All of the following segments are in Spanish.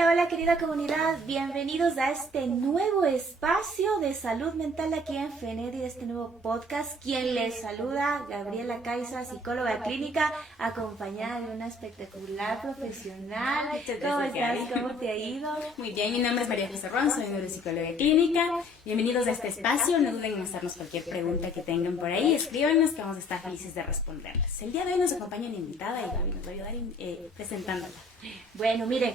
Hola, hola querida comunidad, bienvenidos a este nuevo espacio de salud mental aquí en FENEDI, este nuevo podcast. Quien les saluda, Gabriela Caiza, psicóloga clínica, acompañada de una espectacular profesional. ¿Cómo estás? ¿Cómo te ha ido? Muy bien, mi nombre es María José Ron, soy neuropsicóloga clínica. Bienvenidos a este espacio, no duden en hacernos cualquier pregunta que tengan por ahí, escríbanos que vamos a estar felices de responderles. El día de hoy nos acompaña una invitada y Gaby nos va a ayudar presentándola. Bueno, miren,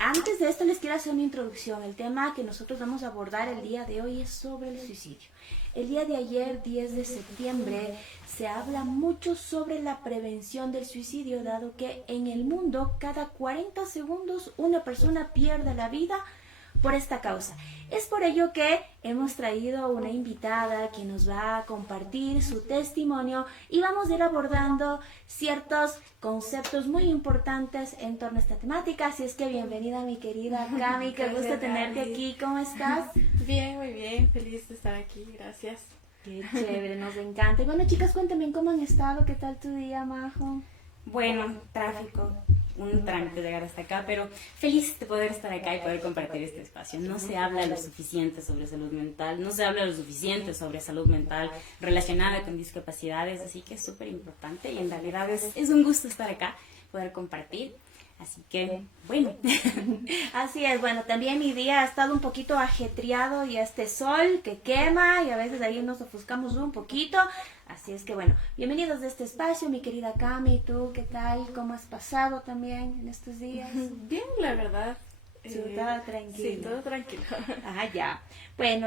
antes de esto les quiero hacer una introducción. El tema que nosotros vamos a abordar el día de hoy es sobre el suicidio. El día de ayer, 10 de septiembre, se habla mucho sobre la prevención del suicidio, dado que en el mundo cada 40 segundos una persona pierde la vida por esta causa. Es por ello que hemos traído una invitada que nos va a compartir su testimonio y vamos a ir abordando ciertos conceptos muy importantes en torno a esta temática. Así es que bienvenida mi querida Cami, qué gusto tenerte aquí. ¿Cómo estás? Bien, muy bien, feliz de estar aquí, gracias. Qué chévere, nos encanta. Y bueno, chicas, cuéntame cómo han estado, qué tal tu día, Majo. Bueno, tráfico, un trámite llegar hasta acá, pero feliz de poder estar acá y poder compartir este espacio. No se habla lo suficiente sobre salud mental, no se habla lo suficiente sobre salud mental relacionada con discapacidades, así que es súper importante y en realidad es un gusto estar acá, poder compartir. Así que, bueno. Así es, bueno, también mi día ha estado un poquito ajetreado y este sol que quema y a veces ahí nos ofuscamos un poquito. Así es que, bueno, bienvenidos a este espacio, mi querida Cami. ¿Tú qué tal? ¿Cómo has pasado también en estos días? Bien, la verdad. Todo tranquilo. Sí, todo tranquilo. Ah, ya. Bueno,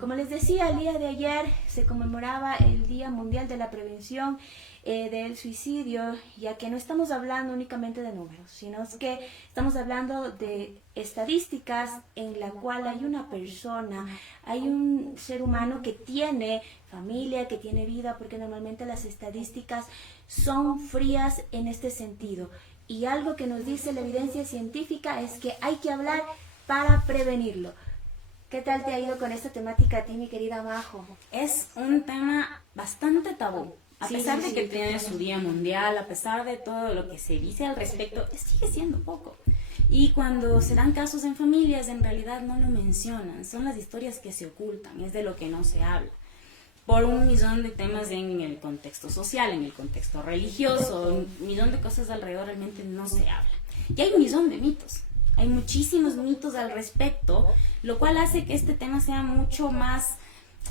como les decía, el día de ayer se conmemoraba el Día Mundial de la Prevención del Suicidio, ya que no estamos hablando únicamente de números, sino es que estamos hablando de estadísticas en la cual hay una persona, hay un ser humano que tiene familia, que tiene vida, porque normalmente las estadísticas son frías en este sentido. Y algo que nos dice la evidencia científica es que hay que hablar para prevenirlo. ¿Qué tal te ha ido con esta temática a ti, mi querida Majo? Es un tema bastante tabú. A pesar de que tiene su día mundial, a pesar de todo lo que se dice al respecto, sigue siendo poco. Y cuando se dan casos en familias, en realidad no lo mencionan. Son las historias que se ocultan, es de lo que no se habla. Por un millón de temas en el contexto social, en el contexto religioso, un millón de cosas alrededor realmente no se habla. Y hay un millón de mitos. Hay muchísimos mitos al respecto, lo cual hace que este tema sea mucho más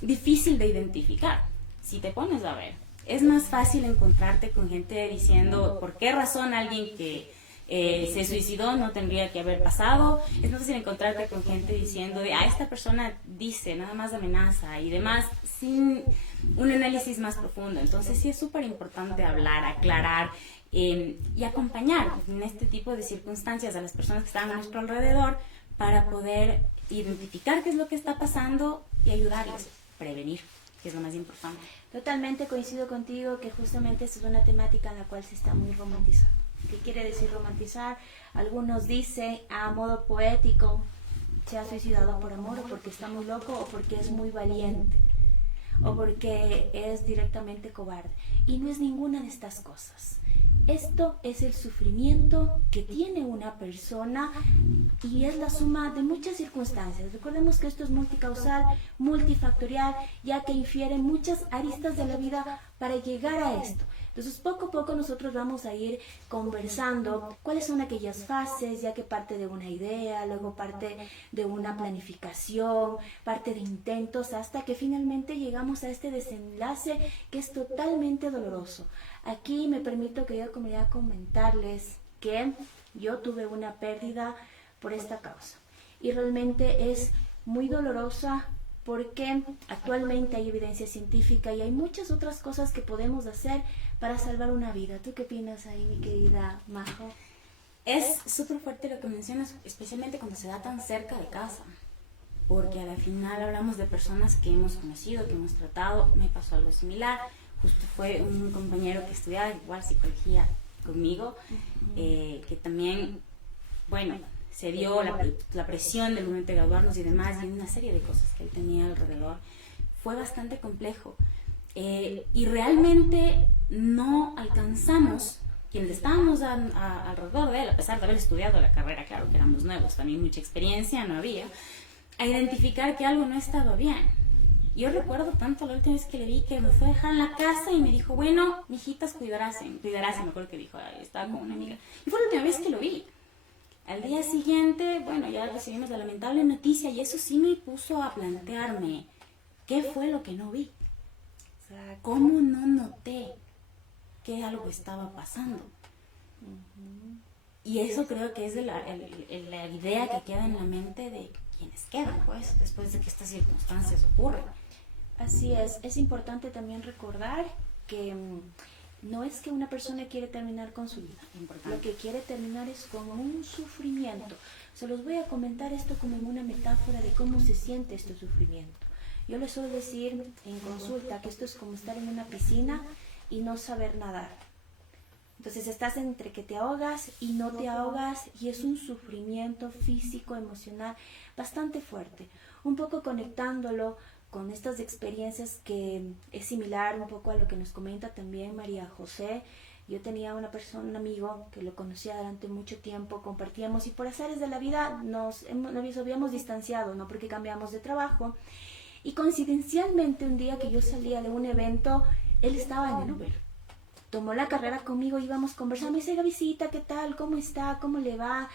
difícil de identificar. Si te pones a ver, es más fácil encontrarte con gente diciendo por qué razón alguien que se suicidó no tendría que haber pasado. Es más fácil encontrarte con gente diciendo esta persona dice, nada más amenaza y demás, sin un análisis más profundo. Entonces sí es súper importante hablar, aclarar y acompañar en este tipo de circunstancias a las personas que están a nuestro alrededor para poder identificar qué es lo que está pasando y ayudarles, prevenir, que es lo más importante. Totalmente coincido contigo que justamente esta es una temática en la cual se está muy romantizando. ¿Qué quiere decir romantizar? Algunos dicen a modo poético, se ha suicidado por amor o porque está muy loco o porque es muy valiente o porque es directamente cobarde. Y no es ninguna de estas cosas. Esto es el sufrimiento que tiene una persona y es la suma de muchas circunstancias. Recordemos que esto es multicausal, multifactorial, ya que infiere muchas aristas de la vida para llegar a esto. Entonces, poco a poco nosotros vamos a ir conversando cuáles son aquellas fases, ya que parte de una idea, luego parte de una planificación, parte de intentos, hasta que finalmente llegamos a este desenlace que es totalmente doloroso. Aquí me permito, querida comunidad, comentarles que yo tuve una pérdida por esta causa y realmente es muy dolorosa porque actualmente hay evidencia científica y hay muchas otras cosas que podemos hacer para salvar una vida. ¿Tú qué opinas ahí, mi querida Majo? Es súper fuerte lo que mencionas, especialmente cuando se da tan cerca de casa, porque al final hablamos de personas que hemos conocido, que hemos tratado. Me pasó algo similar. Justo fue un compañero que estudiaba igual psicología conmigo, que también, bueno, se dio la presión del momento de graduarnos y demás, y una serie de cosas que él tenía alrededor. Fue bastante complejo. Y realmente no alcanzamos quienes estábamos alrededor de él, a pesar de haber estudiado la carrera, claro que éramos nuevos, también mucha experiencia no había, a identificar que algo no estaba bien. Yo recuerdo tanto la última vez que le vi que me fue a dejar en la casa y me dijo, bueno, mijitas, cuidarás, me acuerdo que dijo, estaba con una amiga. Y fue la última vez que lo vi. Al día siguiente, bueno, ya recibimos la lamentable noticia y eso sí me puso a plantearme, ¿qué fue lo que no vi? ¿Cómo no noté que algo estaba pasando? Y eso creo que es de la idea que queda en la mente de quienes quedan, pues, después de que estas circunstancias ocurren. Así es importante también recordar que no es que una persona quiere terminar con su vida, lo que quiere terminar es con un sufrimiento. Se los voy a comentar esto como en una metáfora de cómo se siente este sufrimiento. Yo les suelo decir en consulta que esto es como estar en una piscina y no saber nadar. Entonces estás entre que te ahogas y no te ahogas y es un sufrimiento físico, emocional bastante fuerte. Un poco conectándolo con estas experiencias que es similar un poco a lo que nos comenta también María José. Yo tenía una persona, un amigo que lo conocía durante mucho tiempo, compartíamos y por azares de la vida nos habíamos distanciado, ¿no? Porque cambiamos de trabajo. Y coincidencialmente un día que yo salía de un evento, él estaba en el Uber. Tomó la carrera conmigo, íbamos conversando, me dice, Gavisita, ¿qué tal? ¿Cómo está? ¿Cómo le va?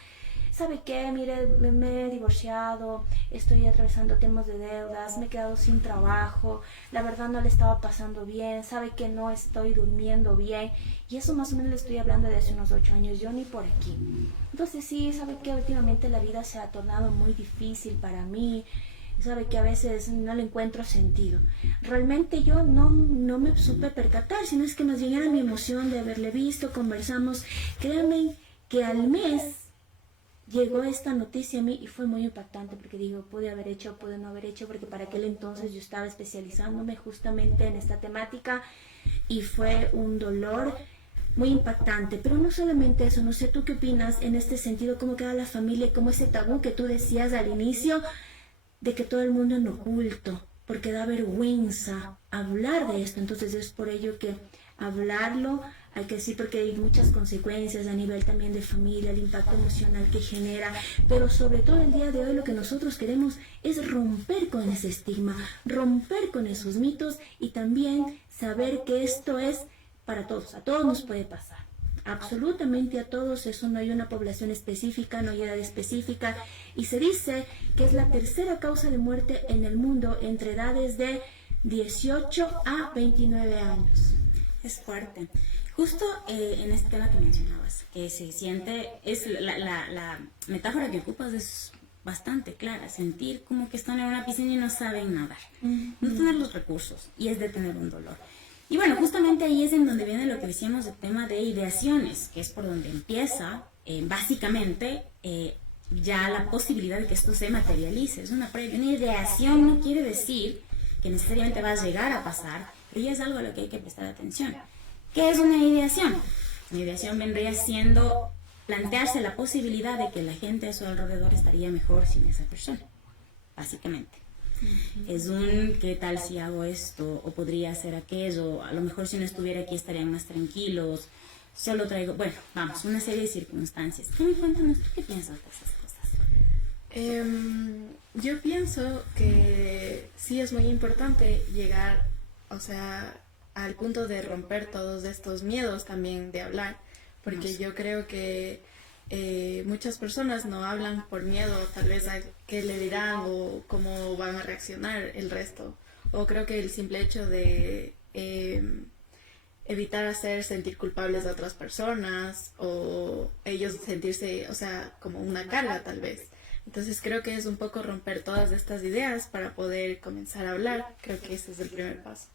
¿Sabe qué? Mire, me he divorciado, estoy atravesando temas de deudas, me he quedado sin trabajo, la verdad no le estaba pasando bien, sabe que no estoy durmiendo bien. Y eso más o menos le estoy hablando de hace unos 8 años, yo ni por aquí. Entonces sí, sabe que últimamente la vida se ha tornado muy difícil para mí. Sabe que a veces no le encuentro sentido. Realmente yo no me supe percatar, sino es que más bien era mi emoción de haberle visto, conversamos. Créanme que al mes llegó esta noticia a mí y fue muy impactante porque digo, pude haber hecho, pude no haber hecho, porque para aquel entonces yo estaba especializándome justamente en esta temática y fue un dolor muy impactante. Pero no solamente eso, no sé tú qué opinas en este sentido, cómo queda la familia, cómo ese tabú que tú decías al inicio, de que todo el mundo en oculto, porque da vergüenza hablar de esto. Entonces es por ello que hablarlo hay que decir, porque hay muchas consecuencias a nivel también de familia, el impacto emocional que genera, pero sobre todo el día de hoy lo que nosotros queremos es romper con ese estigma, romper con esos mitos y también saber que esto es para todos, a todos nos puede pasar. Absolutamente a todos, eso no hay una población específica, no hay edad específica, y se dice que es la tercera causa de muerte en el mundo entre edades de 18 a 29 años. Es fuerte. Justo en este tema que mencionabas, que se siente, es la metáfora que ocupas es bastante clara, sentir como que están en una piscina y no saben nadar, no tener los recursos, y es de tener un dolor. Y bueno, justamente ahí es en donde viene lo que decíamos del tema de ideaciones, que es por donde empieza, básicamente, ya la posibilidad de que esto se materialice. Es una ideación, no quiere decir que necesariamente va a llegar a pasar, pero ya es algo a lo que hay que prestar atención. ¿Qué es una ideación? Una ideación vendría siendo plantearse la posibilidad de que la gente a su alrededor estaría mejor sin esa persona, básicamente. Es un, ¿qué tal si hago esto? O podría hacer aquello, a lo mejor si no estuviera aquí estarían más tranquilos, solo traigo, bueno, vamos, una serie de circunstancias. ¿Qué me cuentas? ¿Qué piensas de esas cosas? Yo pienso que sí es muy importante llegar, o sea, al punto de romper todos estos miedos también de hablar, porque yo creo que muchas personas no hablan por miedo tal vez a qué le dirán o cómo van a reaccionar el resto, o creo que el simple hecho de evitar hacer sentir culpables a otras personas o ellos sentirse, o sea, como una carga tal vez. Entonces creo que es un poco romper todas estas ideas para poder comenzar a hablar. Creo que ese es el primer paso.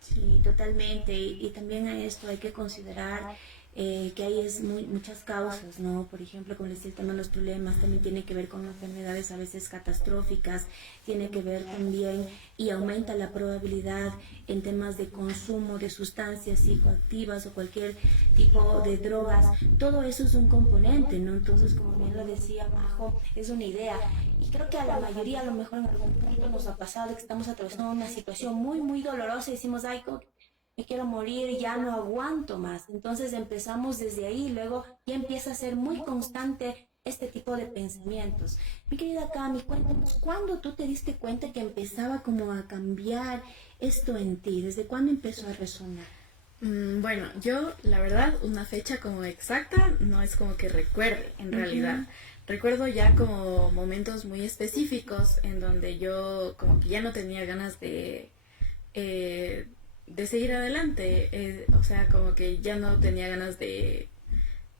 Sí, totalmente. Y también a esto hay que considerar que hay muchas causas, ¿no? Por ejemplo, como les decía, el tema de los problemas también tiene que ver con enfermedades a veces catastróficas, tiene que ver también y aumenta la probabilidad en temas de consumo de sustancias psicoactivas o cualquier tipo de drogas. Todo eso es un componente, ¿no? Entonces, como bien lo decía Majo, es una idea. Y creo que a la mayoría, a lo mejor en algún punto nos ha pasado que estamos atravesando una situación muy, muy dolorosa y decimos, ay, me quiero morir, ya no aguanto más. Entonces empezamos desde ahí, luego ya empieza a ser muy constante este tipo de pensamientos. Mi querida Cami, cuéntanos, ¿cuándo tú te diste cuenta que empezaba como a cambiar esto en ti? ¿Desde cuándo empezó a resonar? Bueno, yo la verdad una fecha como exacta no es como que recuerde en realidad. Recuerdo ya como momentos muy específicos en donde yo como que ya no tenía ganas de seguir adelante. O sea, como que ya no tenía ganas de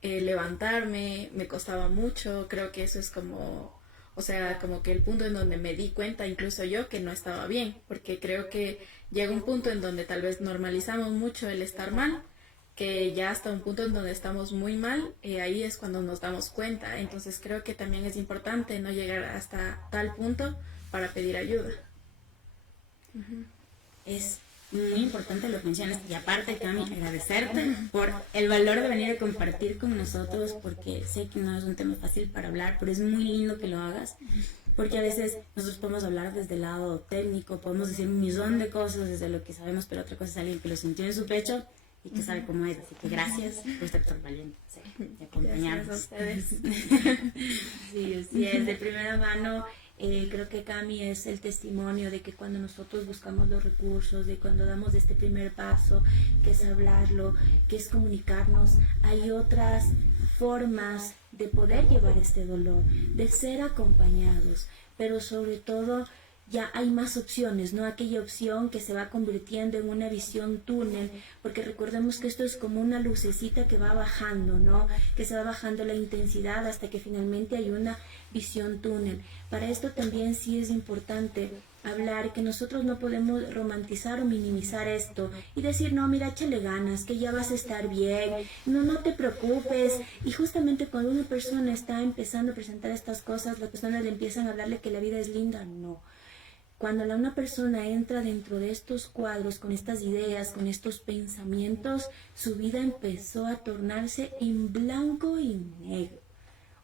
levantarme, me costaba mucho. Creo que eso es como, o sea, como que el punto en donde me di cuenta, incluso yo, que no estaba bien, porque creo que llega un punto en donde tal vez normalizamos mucho el estar mal, que ya hasta un punto en donde estamos muy mal, ahí es cuando nos damos cuenta. Entonces creo que también es importante no llegar hasta tal punto para pedir ayuda. Es muy importante lo que mencionas, y aparte, Cami, agradecerte por el valor de venir a compartir con nosotros, porque sé que no es un tema fácil para hablar, pero es muy lindo que lo hagas, porque a veces nosotros podemos hablar desde el lado técnico, podemos decir un millón de cosas desde lo que sabemos, pero otra cosa es alguien que lo sintió en su pecho y que sabe cómo es. Así que gracias por estar tan valiente de acompañarnos. Gracias a ustedes. Sí, así es, de primera mano. Creo que Cami es el testimonio de que cuando nosotros buscamos los recursos, de cuando damos este primer paso, que es hablarlo, que es comunicarnos, hay otras formas de poder llevar este dolor, de ser acompañados, pero sobre todo ya hay más opciones, no aquella opción que se va convirtiendo en una visión túnel, porque recordemos que esto es como una lucecita que va bajando, ¿no? Que se va bajando la intensidad hasta que finalmente hay una visión túnel. Para esto también sí es importante hablar que nosotros no podemos romantizar o minimizar esto y decir, no, mira, échale ganas, que ya vas a estar bien, no te preocupes. Y justamente cuando una persona está empezando a presentar estas cosas, las personas le empiezan a hablarle que la vida es linda. No. Cuando una persona entra dentro de estos cuadros, con estas ideas, con estos pensamientos, su vida empezó a tornarse en blanco y negro.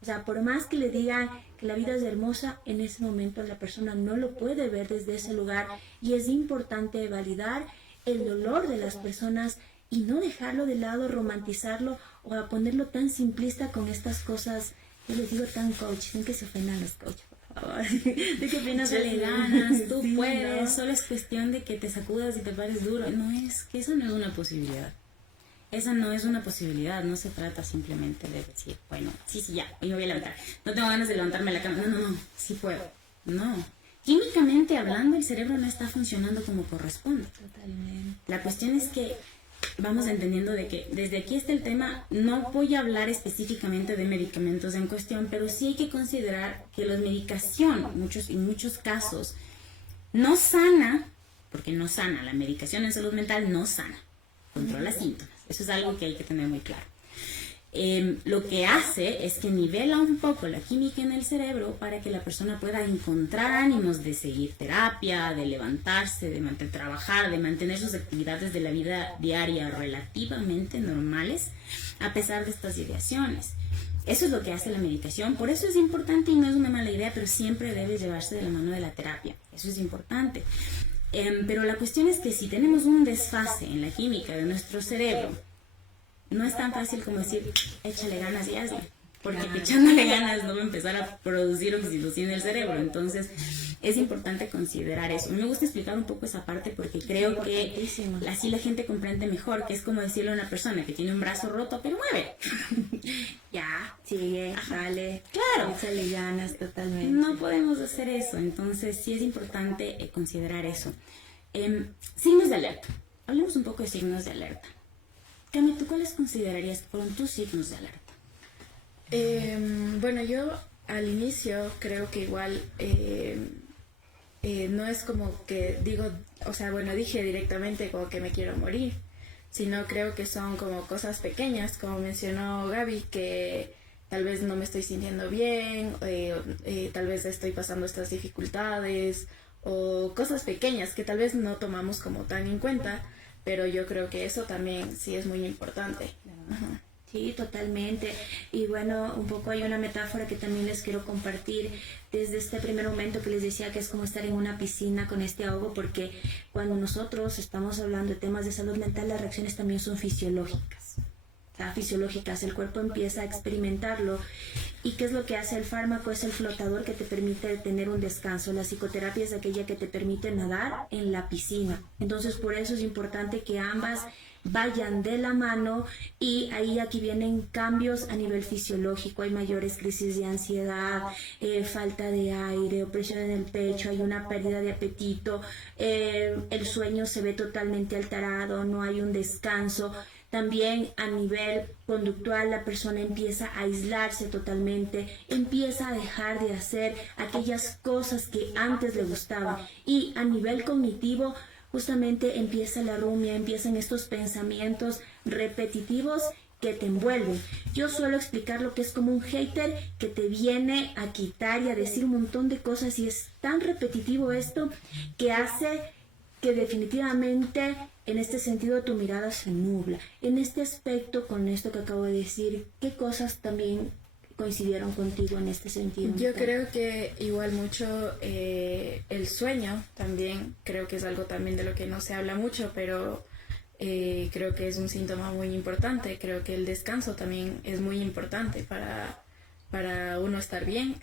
O sea, por más que le digan que la vida es hermosa, en ese momento la persona no lo puede ver desde ese lugar, y es importante validar el dolor de las personas y no dejarlo de lado, romantizarlo o a ponerlo tan simplista con estas cosas, yo les digo tan coach, sin que se ofendan los coaches. ¿De qué opinas? Dale ganas, tú Sí, puedes, ¿no? solo es cuestión de que te sacudas y te pares duro. No es, que eso no es una posibilidad. Esa no es una posibilidad, no se trata simplemente de decir, bueno, sí, ya, hoy me voy a levantar. No tengo ganas de levantarme de la cama. No, sí puedo. No. Químicamente hablando, el cerebro no está funcionando como corresponde. Totalmente. La cuestión es que vamos entendiendo de que desde aquí está el tema. No voy a hablar específicamente de medicamentos en cuestión, pero sí hay que considerar que la medicación, en muchos casos, no sana, porque no sana, la medicación en salud mental no sana, controla síntomas. Eso es algo que hay que tener muy claro. Lo que hace es que nivela un poco la química en el cerebro para que la persona pueda encontrar ánimos de seguir terapia, de levantarse, de trabajar, de mantener sus actividades de la vida diaria relativamente normales a pesar de estas ideaciones. Eso es lo que hace la medicación. Por eso es importante, y no es una mala idea, pero siempre debe llevarse de la mano de la terapia. Eso es importante. Pero la cuestión es que si tenemos un desfase en la química de nuestro cerebro, no es tan fácil como decir, échale ganas y hazlo, porque echándole ganas no va a empezar a producir oxitocina en el cerebro. Entonces es importante considerar eso. Me gusta explicar un poco esa parte porque creo que así la gente comprende mejor, que es como decirle a una persona que tiene un brazo roto, pero mueve. Ya, Sigue, sale, claro. échale ganas, totalmente. No podemos hacer eso, entonces sí es importante considerar eso. Signos de alerta. Hablemos un poco de signos de alerta. Cami, ¿tú cuáles considerarías que fueron tus signos de alerta? Bueno, yo al inicio creo que igual no es como que digo, o sea, bueno, dije directamente como que me quiero morir, sino creo que son como cosas pequeñas, como mencionó Gaby, que tal vez no me estoy sintiendo bien, tal vez estoy pasando estas dificultades, o cosas pequeñas que tal vez no tomamos como tan en cuenta, pero yo creo que eso también sí es muy importante. Sí, Sí, totalmente. Y bueno, un poco hay una metáfora que también les quiero compartir desde este primer momento que les decía que es como estar en una piscina con este ahogo, porque cuando nosotros estamos hablando de temas de salud mental, las reacciones también son fisiológicas. O sea, fisiológicas, el cuerpo empieza a experimentarlo. ¿Y qué es lo que hace el fármaco? Es el flotador que te permite tener un descanso. La psicoterapia es aquella que te permite nadar en la piscina. Entonces, por eso es importante que ambas vayan de la mano, y ahí aquí vienen cambios a nivel fisiológico. Hay mayores crisis de ansiedad, falta de aire, opresión en el pecho, hay una pérdida de apetito, el sueño se ve totalmente alterado, no hay un descanso. También a nivel conductual la persona empieza a aislarse totalmente, empieza a dejar de hacer aquellas cosas que antes le gustaban, y a nivel cognitivo justamente empieza la rumia, empiezan estos pensamientos repetitivos que te envuelven. Yo suelo explicar lo que es como un hater que te viene a quitar y a decir un montón de cosas, y es tan repetitivo esto que hace que definitivamente en este sentido tu mirada se nubla. En este aspecto, con esto que acabo de decir, ¿qué cosas también coincidieron contigo en este sentido? Yo creo que igual mucho el sueño también, creo que es algo también de lo que no se habla mucho, pero creo que es un síntoma muy importante. Creo que el descanso también es muy importante para uno estar bien.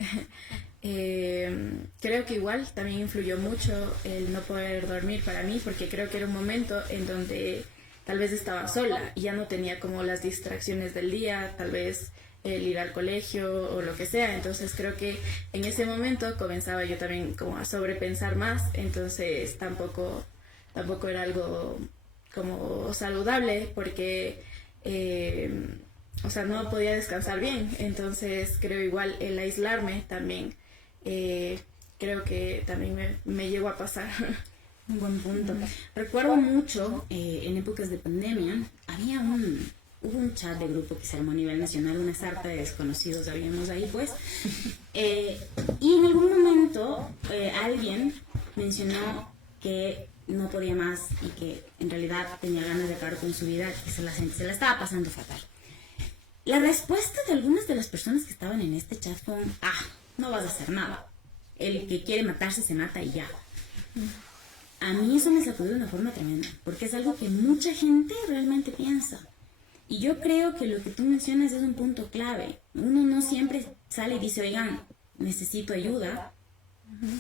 Creo que igual también influyó mucho el no poder dormir para mí, porque creo que era un momento en donde tal vez estaba sola y ya no tenía como las distracciones del día, tal vez el ir al colegio o lo que sea. Entonces creo que en ese momento comenzaba yo también como a sobrepensar más, entonces tampoco era algo como saludable, porque o sea, no podía descansar bien. Entonces creo igual el aislarme también, creo que también me llegó a pasar. Un buen punto. Recuerdo mucho en épocas de pandemia, hubo un chat de grupo que se armó a nivel nacional, una sarta de desconocidos habíamos ahí pues, y en algún momento alguien mencionó que no podía más y que en realidad tenía ganas de acabar con su vida, que se la estaba pasando fatal. La respuesta de algunas de las personas que estaban en este chat fue: no vas a hacer nada, el que quiere matarse se mata y ya. A mí eso me sacudió de una forma tremenda, porque es algo que mucha gente realmente piensa. Y yo creo que lo que tú mencionas es un punto clave. Uno no siempre sale y dice: oigan, necesito ayuda.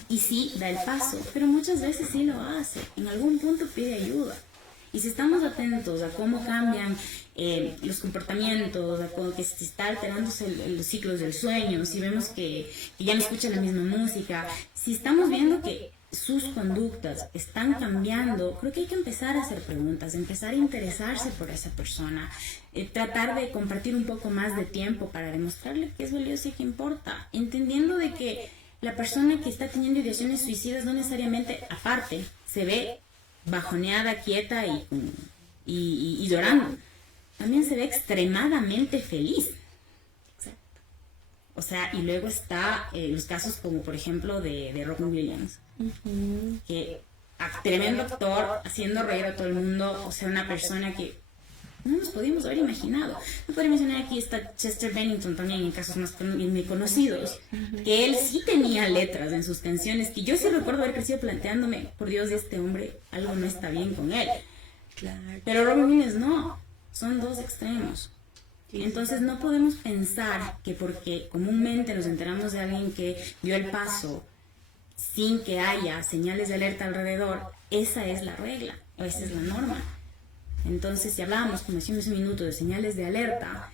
Y sí, da el paso, pero muchas veces sí lo hace. En algún punto pide ayuda. Y si estamos atentos a cómo cambian los comportamientos, a cómo que se está alterándose los ciclos del sueño, si vemos que ya no escucha la misma música, si estamos viendo que sus conductas están cambiando, creo que hay que empezar a hacer preguntas, empezar a interesarse por esa persona, tratar de compartir un poco más de tiempo para demostrarle que es valioso y que importa, entendiendo de que la persona que está teniendo ideaciones suicidas no necesariamente, aparte, se ve bajoneada, quieta y llorando. También se ve extremadamente feliz. Exacto. O sea, y luego está los casos como, por ejemplo, de Robin Williams, que tremendo actor, haciendo reír a todo el mundo, o sea, una persona que no nos podíamos haber imaginado. No podría mencionar aquí está Chester Bennington también, en casos más conocidos, que él sí tenía letras en sus canciones, que yo sí recuerdo haber crecido planteándome: por Dios, de este hombre algo no está bien con él. Claro. Pero Robin Williams no, son dos extremos. Entonces no podemos pensar que porque comúnmente nos enteramos de alguien que dio el paso sin que haya señales de alerta alrededor, esa es la regla, o esa es la norma. Entonces, si hablábamos, como decimos un minuto, de señales de alerta,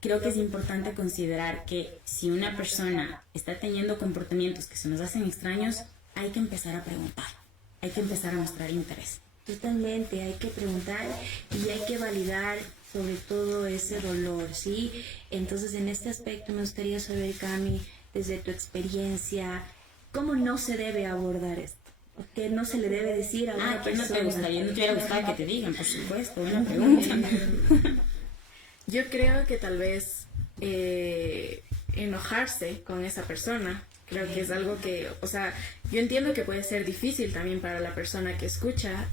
creo que es importante considerar que si una persona está teniendo comportamientos que se nos hacen extraños, hay que empezar a preguntar, hay que empezar a mostrar interés. Totalmente, hay que preguntar y hay que validar sobre todo ese dolor, ¿sí? Entonces, en este aspecto me gustaría saber, Cami, desde tu experiencia, ¿cómo no se debe abordar esto? ¿Qué no se le debe decir a una persona? ¿No te gustaría? ¿No te hubiera gustado que te digan? Por supuesto, una pregunta. Yo creo que tal vez enojarse con esa persona, creo que es algo que, o sea, yo entiendo que puede ser difícil también para la persona que escucha,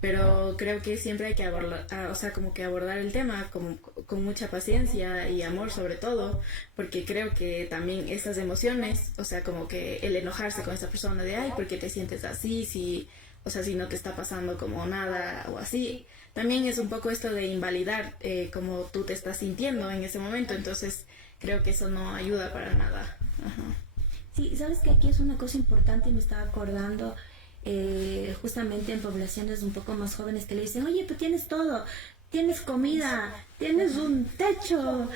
pero creo que siempre hay que abordar, o sea, como que abordar el tema con mucha paciencia y amor sobre todo, porque creo que también esas emociones, o sea, como que el enojarse con esa persona de, ay, ¿por qué te sientes así? Si, o sea, si no te está pasando como nada o así, también es un poco esto de invalidar cómo tú te estás sintiendo en ese momento, entonces creo que eso no ayuda para nada. Ajá. Sí, sabes que aquí es una cosa importante y me estaba acordando justamente en poblaciones un poco más jóvenes que le dicen, oye, pues tienes todo, tienes comida, tienes un techo,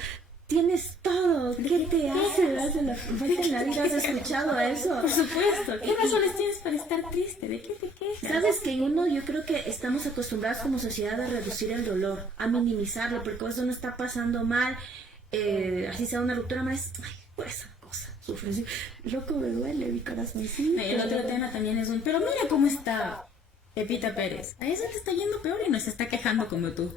tienes todo, ¿qué te hace? ¿En la vida has escuchado eso? Por supuesto. ¿Qué razones tienes para estar triste? ¿De qué te quejas? Sabes que yo creo que estamos acostumbrados como sociedad a reducir el dolor, a minimizarlo, porque eso no está pasando mal, así sea una ruptura más, ay, pues sufre así, loco, me duele mi corazón, sí. El otro tema también es pero mira cómo está Pepita Pérez, a ella le está yendo peor y no se está quejando como tú.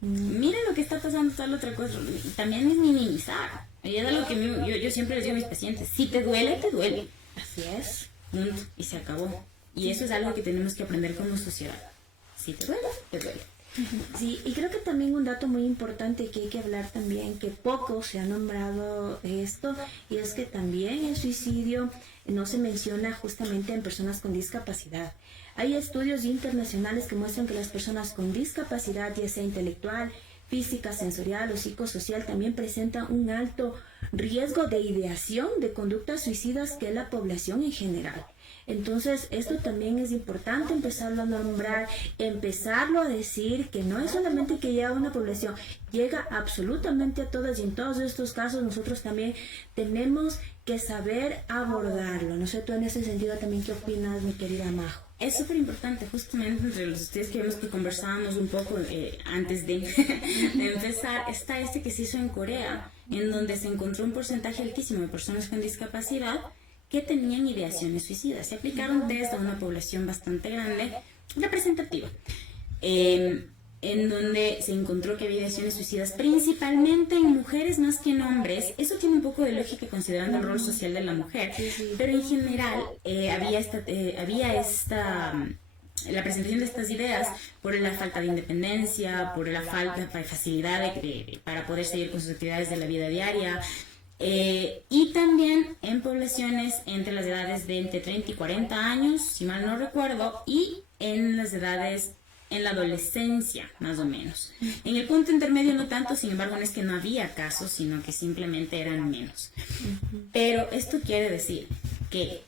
Mira lo que está pasando, tal otra cosa. También es minimizar. Y es algo que yo siempre les digo a mis pacientes, si te duele, te duele. Así es. Punto. Y se acabó. Y eso es algo que tenemos que aprender como sociedad. Si te duele, te duele. Sí, y creo que también un dato muy importante que hay que hablar también, que poco se ha nombrado esto, y es que también el suicidio no se menciona justamente en personas con discapacidad. Hay estudios internacionales que muestran que las personas con discapacidad, ya sea intelectual, física, sensorial o psicosocial, también presentan un alto riesgo de ideación de conductas suicidas que la población en general. Entonces, esto también es importante empezarlo a nombrar, empezarlo a decir que no es solamente que llega a una población, llega absolutamente a todas, y en todos estos casos nosotros también tenemos que saber abordarlo. No sé, tú en ese sentido también, ¿qué opinas, mi querida Majo? Es súper importante, justamente entre los estudios que vemos que conversábamos un poco antes de empezar, está este que se hizo en Corea, en donde se encontró un porcentaje altísimo de personas con discapacidad que tenían ideaciones suicidas. Se aplicaron test a una población bastante grande, representativa, en donde se encontró que había ideaciones suicidas principalmente en mujeres más que en hombres. Eso tiene un poco de lógica considerando el rol social de la mujer, pero en general la presentación de estas ideas por la falta de independencia, por la falta de facilidad para poder seguir con sus actividades de la vida diaria. Y también en poblaciones entre las edades de entre 30 y 40 años, si mal no recuerdo, y en las edades en la adolescencia, más o menos. En el punto intermedio no tanto, sin embargo, no es que no había casos, sino que simplemente eran menos. Pero esto quiere decir que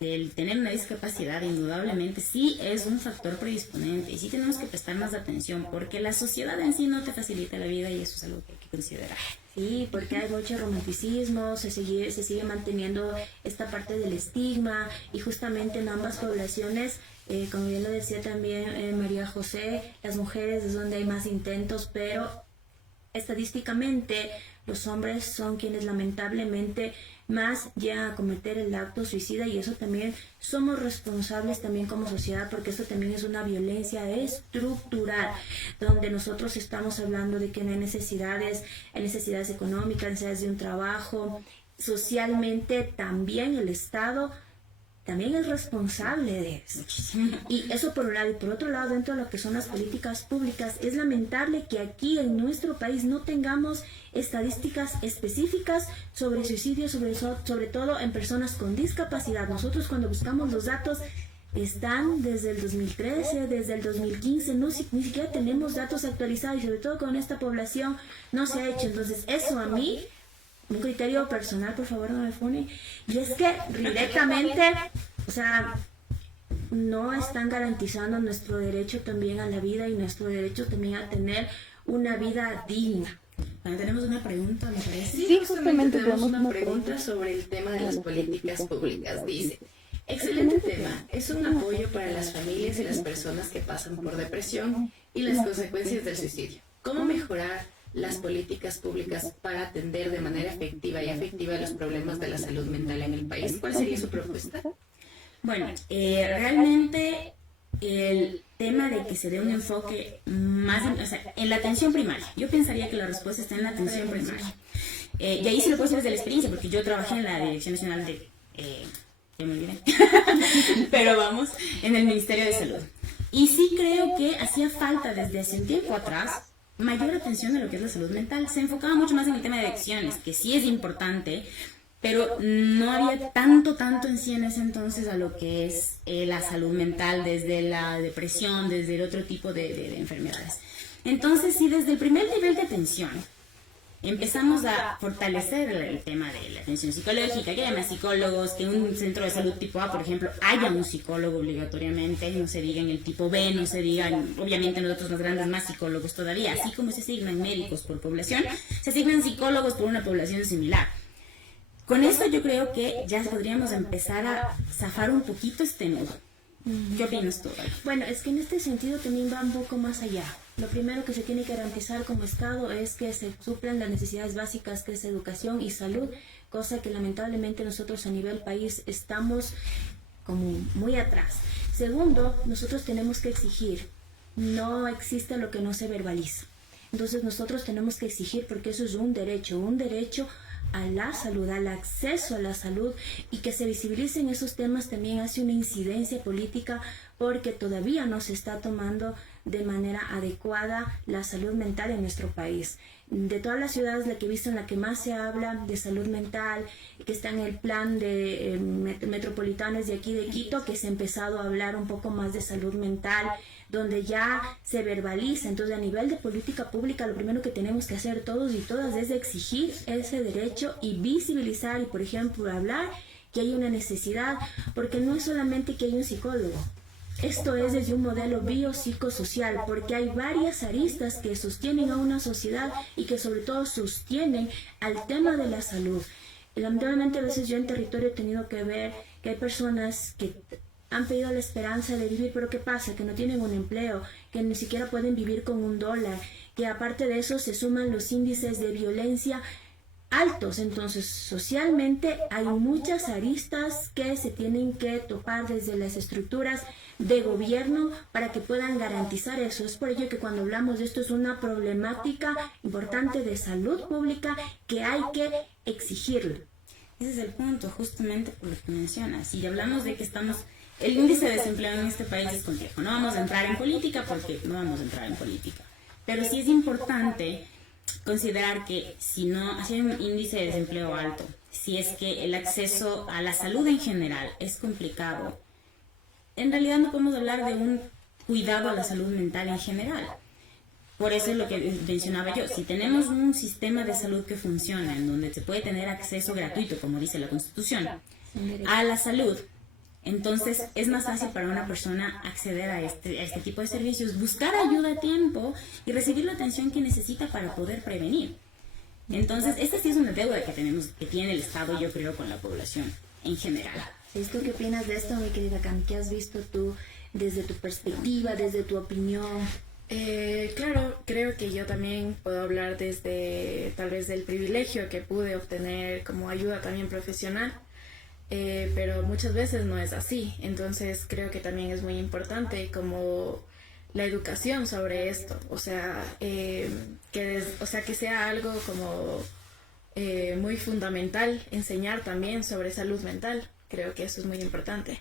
el tener una discapacidad indudablemente sí es un factor predisponente y sí tenemos que prestar más atención porque la sociedad en sí no te facilita la vida y eso es algo que hay que considerar. Sí, porque hay mucho romanticismo, se sigue manteniendo esta parte del estigma y justamente en ambas poblaciones, como bien lo decía también María José, las mujeres es donde hay más intentos, pero estadísticamente los hombres son quienes lamentablemente más llegan a cometer el acto suicida y eso también somos responsables también como sociedad porque esto también es una violencia estructural donde nosotros estamos hablando de que no hay necesidades económicas, necesidades de un trabajo, socialmente también el Estado también es responsable de eso. Y eso por un lado. Y por otro lado, dentro de lo que son las políticas públicas, es lamentable que aquí en nuestro país no tengamos estadísticas específicas sobre suicidio, sobre todo en personas con discapacidad. Nosotros cuando buscamos los datos están desde el 2013, desde el 2015, ni siquiera tenemos datos actualizados y sobre todo con esta población no se ha hecho. Entonces eso a mí, un criterio personal, por favor no me funen, y es que directamente, o sea, no están garantizando nuestro derecho también a la vida y nuestro derecho también a tener una vida digna. Tenemos una pregunta, me parece. Sí, justamente tenemos una pregunta sobre el tema de las políticas públicas. Dice, excelente tema, es un apoyo para las familias y las personas que pasan por depresión y las consecuencias del suicidio. ¿Cómo mejorar las políticas públicas para atender de manera efectiva y afectiva los problemas de la salud mental en el país? ¿Cuál sería su propuesta? Bueno, realmente el tema de que se dé un enfoque más en la atención primaria. Yo pensaría que la respuesta está en la atención primaria. Y ahí sí lo puedo decir desde la experiencia, porque yo trabajé en la Dirección Nacional de... ya me olvidé. Pero vamos, en el Ministerio de Salud. Y sí creo que hacía falta desde hace un tiempo atrás mayor atención a lo que es la salud mental. Se enfocaba mucho más en el tema de adicciones, que sí es importante, pero no había tanto en sí en ese entonces a lo que es la salud mental, desde la depresión, desde el otro tipo de enfermedades. Entonces, sí, desde el primer nivel de atención empezamos a fortalecer el tema de la atención psicológica, que haya más psicólogos, que en un centro de salud tipo A, por ejemplo, haya un psicólogo obligatoriamente, no se diga en el tipo B, no se diga, obviamente nosotros más grandes, más psicólogos todavía, así como se asignan médicos por población, se asignan psicólogos por una población similar. Con esto yo creo que ya podríamos empezar a zafar un poquito este nudo. ¿Qué opinas tú? Bueno, es que en este sentido también va un poco más allá. Lo primero que se tiene que garantizar como Estado es que se suplan las necesidades básicas, que es educación y salud, cosa que lamentablemente nosotros a nivel país estamos como muy atrás. Segundo, nosotros tenemos que exigir. No existe lo que no se verbaliza. Entonces nosotros tenemos que exigir, porque eso es un derecho a la salud, al acceso a la salud, y que se visibilicen esos temas también hace una incidencia política, porque todavía no se está tomando de manera adecuada la salud mental en nuestro país. De todas las ciudades, la que he visto en la que más se habla de salud mental, que está en el plan de metropolitanos de aquí de Quito, que se ha empezado a hablar un poco más de salud mental, donde ya se verbaliza. Entonces, a nivel de política pública, lo primero que tenemos que hacer todos y todas es exigir ese derecho y visibilizar y, por ejemplo, hablar que hay una necesidad, porque no es solamente que hay un psicólogo. Esto es desde un modelo biopsicosocial, porque hay varias aristas que sostienen a una sociedad y que sobre todo sostienen al tema de la salud. Y lamentablemente a veces yo en territorio he tenido que ver que hay personas que han pedido la esperanza de vivir, pero ¿qué pasa? Que no tienen un empleo, que ni siquiera pueden vivir con $1, que aparte de eso se suman los índices de violencia altos. Entonces, socialmente hay muchas aristas que se tienen que topar desde las estructuras de gobierno para que puedan garantizar eso. Es por ello que cuando hablamos de esto es una problemática importante de salud pública que hay que exigirlo. Ese es el punto, justamente por lo que mencionas. Si hablamos de que el índice de desempleo en este país es complejo. No vamos a entrar en política porque no vamos a entrar en política. Pero sí es importante considerar que si hay un índice de desempleo alto, si es que el acceso a la salud en general es complicado, en realidad no podemos hablar de un cuidado a la salud mental en general. Por eso es lo que mencionaba yo. Si tenemos un sistema de salud que funciona, en donde se puede tener acceso gratuito, como dice la Constitución, a la salud, entonces es más fácil para una persona acceder a este tipo de servicios, buscar ayuda a tiempo y recibir la atención que necesita para poder prevenir. Entonces, esta sí es una deuda que tiene el Estado, yo creo, con la población en general. ¿Tú qué opinas de esto, mi querida Cami? ¿Qué has visto tú desde tu perspectiva, desde tu opinión? Claro, creo que yo también puedo hablar desde tal vez del privilegio que pude obtener como ayuda también profesional, pero muchas veces no es así. Entonces creo que también es muy importante como la educación sobre esto, o sea, que sea algo como muy fundamental enseñar también sobre salud mental. Creo que eso es muy importante.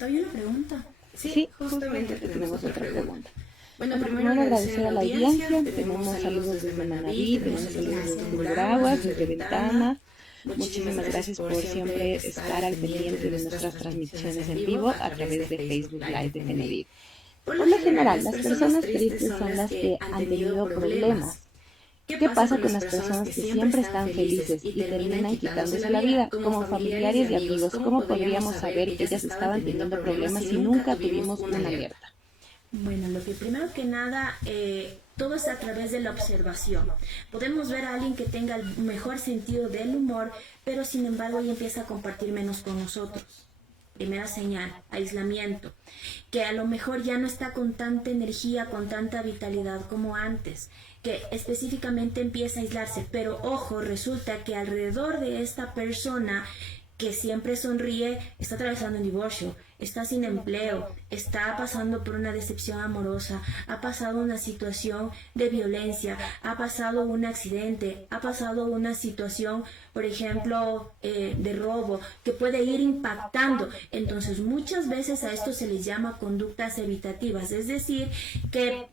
¿Había una pregunta? Sí, justamente tenemos otra pregunta. Bueno, primero agradecer a la audiencia. Tenemos saludos desde Manaví, tenemos saludos desde Bulgraguas, desde Ventana. Muchísimas gracias por siempre estar al pendiente de nuestras transmisiones en vivo a través de Facebook Live de Tenerife. Por lo general, las personas tristes son las que han tenido problemas. ¿Qué pasa con las personas que siempre están felices y terminan quitándose la vida? Como familiares y amigos, ¿cómo podríamos saber que ellas estaban teniendo problemas si nunca tuvimos una alerta? Bueno, lo que primero que nada, todo es a través de la observación. Podemos ver a alguien que tenga el mejor sentido del humor, pero sin embargo ella empieza a compartir menos con nosotros. Primera señal, aislamiento, que a lo mejor ya no está con tanta energía, con tanta vitalidad como antes, que específicamente empieza a aislarse, pero ojo, resulta que alrededor de esta persona que siempre sonríe, está atravesando un divorcio, está sin empleo, está pasando por una decepción amorosa, ha pasado una situación de violencia, ha pasado un accidente, ha pasado una situación, por ejemplo, de robo, que puede ir impactando. Entonces, muchas veces a esto se les llama conductas evitativas, es decir, que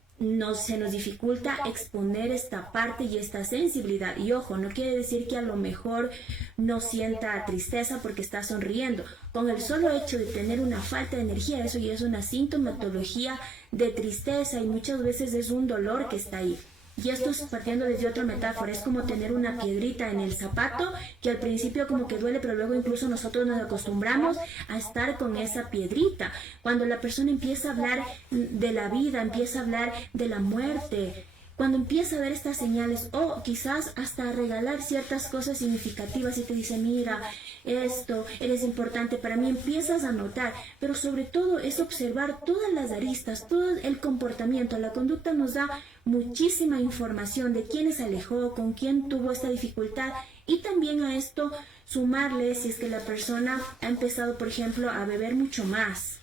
se nos dificulta exponer esta parte y esta sensibilidad. Y ojo, no quiere decir que a lo mejor no sienta tristeza porque está sonriendo. Con el solo hecho de tener una falta de energía, eso ya es una sintomatología de tristeza y muchas veces es un dolor que está ahí. Y esto es partiendo desde otra metáfora, es como tener una piedrita en el zapato que al principio como que duele, pero luego incluso nosotros nos acostumbramos a estar con esa piedrita. Cuando la persona empieza a hablar de la vida, empieza a hablar de la muerte, cuando empieza a ver estas señales o quizás hasta a regalar ciertas cosas significativas y te dice, mira, esto, eres importante para mí, empiezas a notar, pero sobre todo es observar todas las aristas, todo el comportamiento. La conducta nos da muchísima información de quién se alejó, con quién tuvo esta dificultad y también a esto sumarle si es que la persona ha empezado, por ejemplo, a beber mucho más.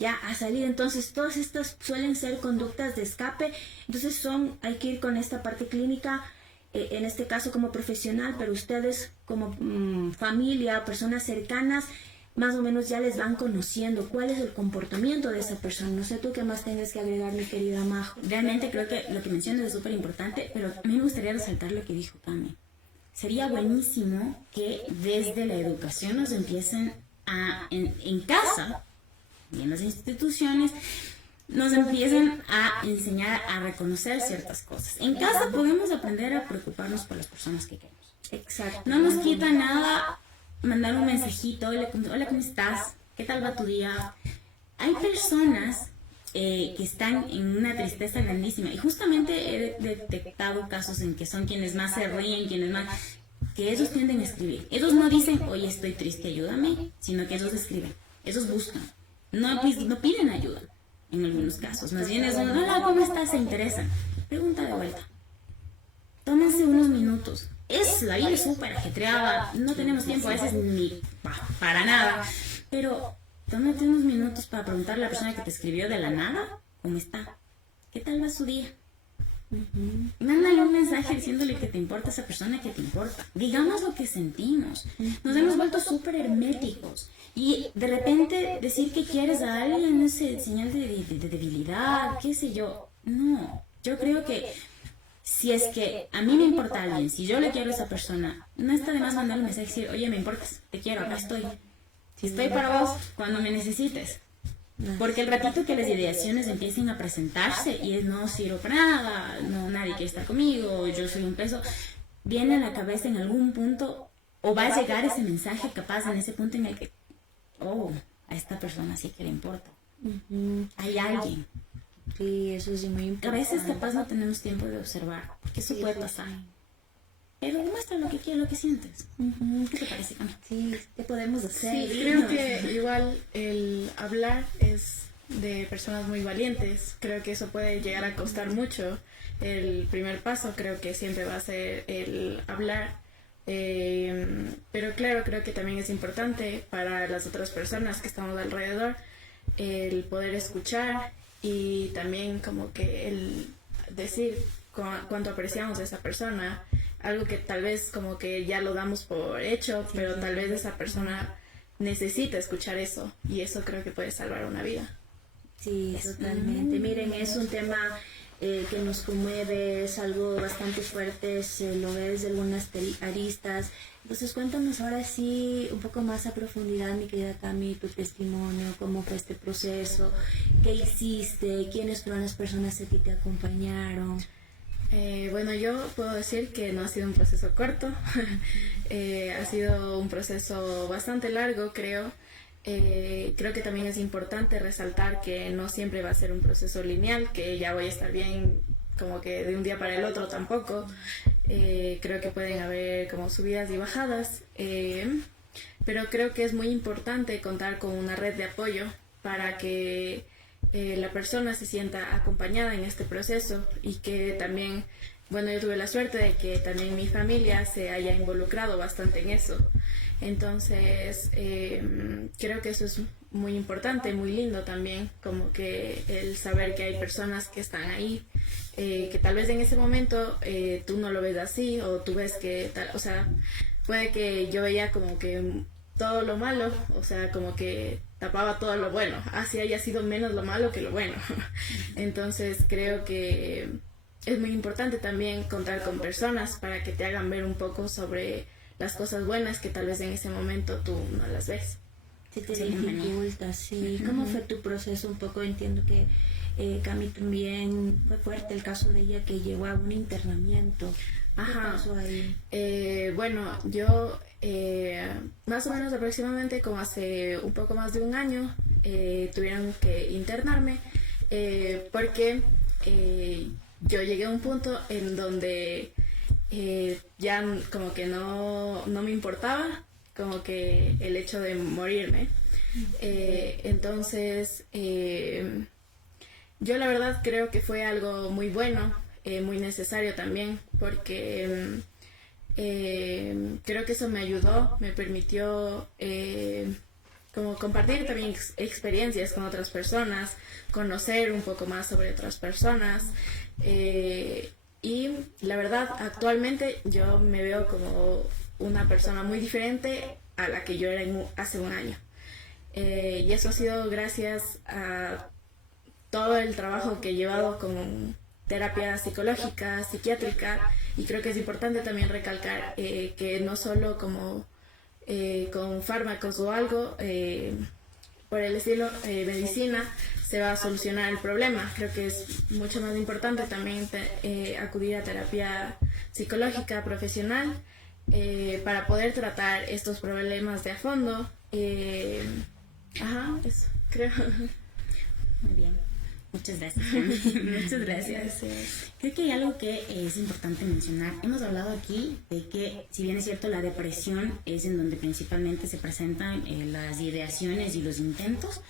Ya a salir, entonces todas estas suelen ser conductas de escape, entonces hay que ir con esta parte clínica, en este caso como profesional, pero ustedes como familia, personas cercanas, más o menos ya les van conociendo cuál es el comportamiento de esa persona. No sé tú qué más tengas que agregar, mi querida Majo. Realmente creo que lo que mencionas es súper importante, pero a mí me gustaría resaltar lo que dijo Cami. Sería buenísimo que desde la educación nos empiecen en casa y en las instituciones nos empiecen a enseñar a reconocer ciertas cosas. En casa podemos aprender a preocuparnos por las personas que queremos. Exacto. No nos quita nada mandar un mensajito, hola, ¿cómo estás? ¿Qué tal va tu día? Hay personas que están en una tristeza grandísima y justamente he detectado casos en que son quienes más se ríen, que ellos tienden a escribir. Ellos no dicen, oye, estoy triste, ayúdame, sino que ellos escriben, ellos buscan. No piden ayuda en algunos casos, más bien es un hola, ¿cómo estás? Se interesan. Pregunta de vuelta. Tómense unos minutos. La vida es súper ajetreada, no tenemos tiempo a veces ni para nada, pero tómate unos minutos para preguntarle a la persona que te escribió de la nada, ¿cómo está? ¿Qué tal va su día? Mándale un mensaje diciéndole que te importa esa persona que te importa. Digamos lo que sentimos. Nos hemos vuelto súper herméticos. Y de repente decir que quieres a alguien es señal de debilidad, qué sé yo. No, yo creo que si es que a mí me importa alguien, si yo le quiero a esa persona, no está de más mandarle un mensaje y decir, oye, me importas, te quiero, acá estoy. Si estoy para vos, cuando me necesites. Porque el ratito que las ideaciones empiecen a presentarse y es no sirvo para nada, no, nadie quiere estar conmigo, yo soy un peso, viene a la cabeza en algún punto o va a llegar ese mensaje capaz en ese punto en el que, a esta persona sí que le importa. Hay alguien. Sí, eso es muy importante. A veces capaz no tenemos tiempo de observar, porque eso puede pasar. Pero demuestra lo que quieres, lo que sientes. ¿Qué te parece, Cami? Sí, ¿qué podemos hacer? Sí, creo que igual el hablar es de personas muy valientes. Creo que eso puede llegar a costar mucho. El primer paso creo que siempre va a ser el hablar. Pero claro, creo que también es importante para las otras personas que estamos alrededor el poder escuchar y también como que el decir cuánto apreciamos a esa persona, algo que tal vez como que ya lo damos por hecho, pero tal vez esa persona necesita escuchar eso y eso creo que puede salvar una vida. Sí, totalmente. Miren, es un tema que nos conmueve, es algo bastante fuerte, se lo ve desde algunas aristas. Entonces cuéntanos ahora sí un poco más a profundidad, mi querida Cami, tu testimonio, cómo fue este proceso, qué hiciste, quiénes fueron las personas que te acompañaron. Bueno, yo puedo decir que no ha sido un proceso corto, ha sido un proceso bastante largo, creo. Creo que también es importante resaltar que no siempre va a ser un proceso lineal, que ya voy a estar bien como que de un día para el otro tampoco. Creo que pueden haber como subidas y bajadas, pero creo que es muy importante contar con una red de apoyo para que la persona se sienta acompañada en este proceso y que también bueno, yo tuve la suerte de que también mi familia se haya involucrado bastante en eso. Entonces, creo que eso es muy importante, muy lindo también, como que el saber que hay personas que están ahí, que tal vez en ese momento tú no lo ves así, o tú ves que tal, o sea, puede que yo veía como que todo lo malo, o sea, como que tapaba todo lo bueno, así haya sido menos lo malo que lo bueno. Entonces creo que es muy importante también contar con personas para que te hagan ver un poco sobre las cosas buenas que tal vez en ese momento tú no las ves. Se te dificulta, sí. ¿Cómo fue tu proceso? Un poco entiendo que Cami también fue fuerte el caso de ella que llegó a un internamiento. ¿Qué pasó ahí? Bueno, yo más o menos aproximadamente como hace un poco más de un año tuvieron que internarme porque yo llegué a un punto en donde ya como que no me importaba como que el hecho de morirme. Entonces yo la verdad creo que fue algo muy bueno, muy necesario también, porque creo que eso me ayudó, me permitió como compartir también experiencias con otras personas, conocer un poco más sobre otras personas. Y la verdad, actualmente yo me veo como una persona muy diferente a la que yo era hace un año. Y eso ha sido gracias a todo el trabajo que he llevado con terapia psicológica, psiquiátrica, y creo que es importante también recalcar que no solo como con fármacos o algo por el estilo medicina se va a solucionar el problema. Creo que es mucho más importante también acudir a terapia psicológica profesional para poder tratar estos problemas de a fondo. Eso creo. Muy bien. Muchas gracias. Muchas gracias. Creo que hay algo que es importante mencionar. Hemos hablado aquí de que, si bien es cierto, la depresión es en donde principalmente se presentan las ideaciones y los intentos,